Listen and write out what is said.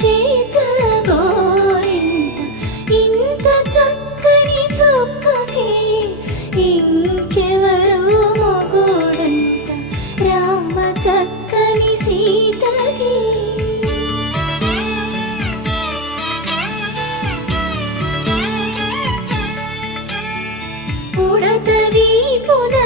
చేత గోరింట ఇంత చక్కని చుక్కకి ఇంకెవరు మొగుడంట రామ చక్కని సీతకి. ఉడత వీపున